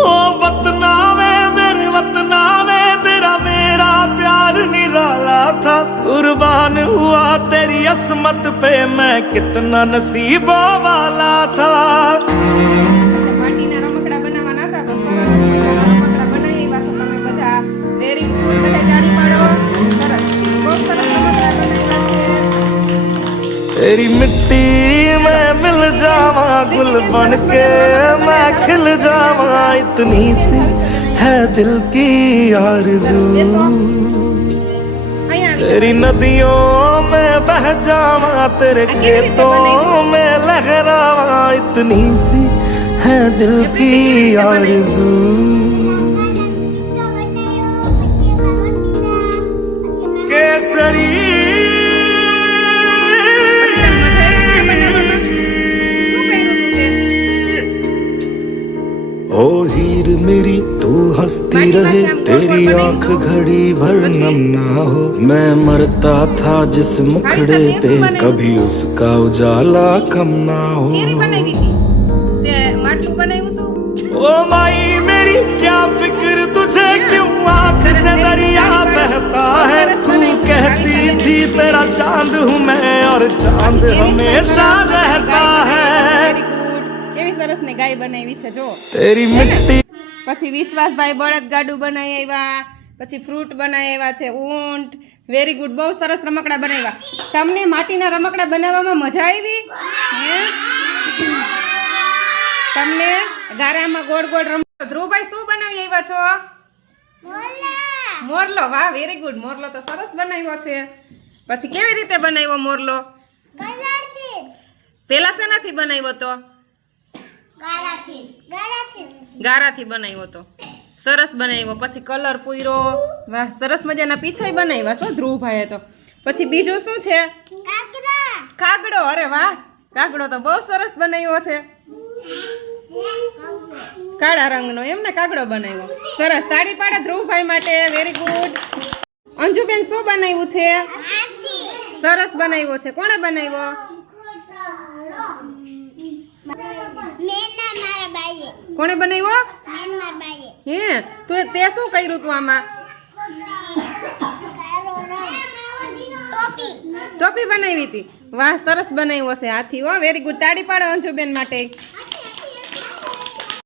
ਓ ਵਤਨਾ ਵੇ ਮੇਰੇ ਵਤਨਾ ਵੇ ਤੇਰਾ ਮੇਰਾ ਪਿਆਰ ਨਿਰਾਲਾ कुर्बान हुआ तेरी असमत पे मैं कितना नसीबों वाला था तेरी मिट्टी बन के मैं खिल जावा इतनी सी है दिल की आरज़ू तेरी नदियों में बह जावा तेरे खेतों में लहरावा इतनी सी है दिल की आरज़ू हंसती रहे तेरी आंख घड़ी भर नम ना हो मैं मरता था जिस मुखड़े पे कभी उसका उजाला कम ना કેરી हो બનાવી હતી તે માટલું બનાવ્યું તું ओ माई मेरी क्या फिक्र तुझे क्यों आंख से दरिया बहता है तू कहती थी तेरा चांद हूँ मैं और चांद हमेशा रहता है વેરી ગુડ કેવી સરસ ને ગાય બનાવી છે જો तेरी मिट्टी પછી વિશ્વાસભાઈ બળદ ગાડું બનાવી આવ્યા પછી ફ્રૂટ બનાવી આવ્યા છે ઊંટ વેરી ગુડ બહુ સરસ રમકડા બનાવ્યા. તમને માટીના રમકડા બનાવવામાં મજા આવી? તમને ગારામાં ગોળ ગોળ રમ ધ્રુવભાઈ શું બનાવી આવ્યા છો? મોરલો વાહ વેરી ગુડ મોરલો તો સરસ બનાવ્યો છે. પછી કેવી રીતે બનાવ્યો મોરલો? પેલા શેનાથી બનાવ્યો તો? ગારાથી બનાવ્યો તો. સરસ બનાવ્યો. પછી કલર પૂર્યો વાહ, સરસ મજાના પીછાઈ બનાવ્યા શું ધ્રુવભાઈએ તો. પછી બીજું શું છે? કાગડો. અરે વાહ, કાગડો તો બહુ સરસ બનાવ્યો છે. કાળા રંગનો એમને કાગડો બનાવ્યો. સરસ. તાળી પાડે ધ્રુવભાઈ માટે. વેરી ગુડ અંજુબેન શું બનાવ્યું છે? સરસ બનાવ્યો છે. કોણે બનાવ્યો? કોણે બનાવ્યો? હે તો તે શું કર્યું તું આમાં? ટોપી. બનાવી હતી. વાહ સરસ બનાવ્યો છે હાથી હો વેરી ગુડ તાળી પાડો અંજુબેન માટે.